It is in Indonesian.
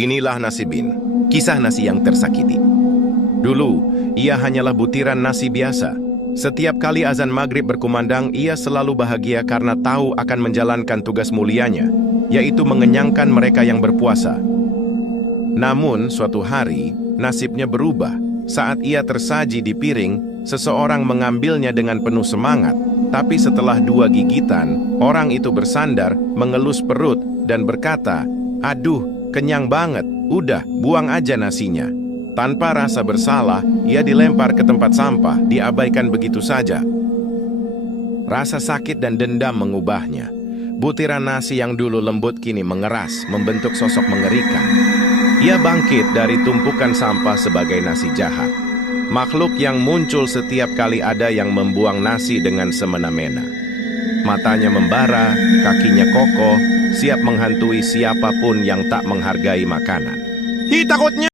Inilah nasi Bin, kisah nasi yang tersakiti. Dulu, ia hanyalah butiran nasi biasa. Setiap kali azan maghrib berkumandang, ia selalu bahagia karena tahu akan menjalankan tugas mulianya, yaitu mengenyangkan mereka yang berpuasa. Namun, suatu hari, nasibnya berubah. Saat ia tersaji di piring, seseorang mengambilnya dengan penuh semangat. Tapi setelah 2 gigitan, orang itu bersandar, mengelus perut, dan berkata, "Aduh, kenyang banget, udah, buang aja nasinya." Tanpa rasa bersalah, ia dilempar ke tempat sampah, diabaikan begitu saja. Rasa sakit dan dendam mengubahnya. Butiran nasi yang dulu lembut kini mengeras, membentuk sosok mengerikan. Ia bangkit dari tumpukan sampah sebagai nasi jahat. Makhluk yang muncul setiap kali ada yang membuang nasi dengan semena-mena. Matanya membara, kakinya kokoh, siap menghantui siapapun yang tak menghargai makanan. Hi, takutnya!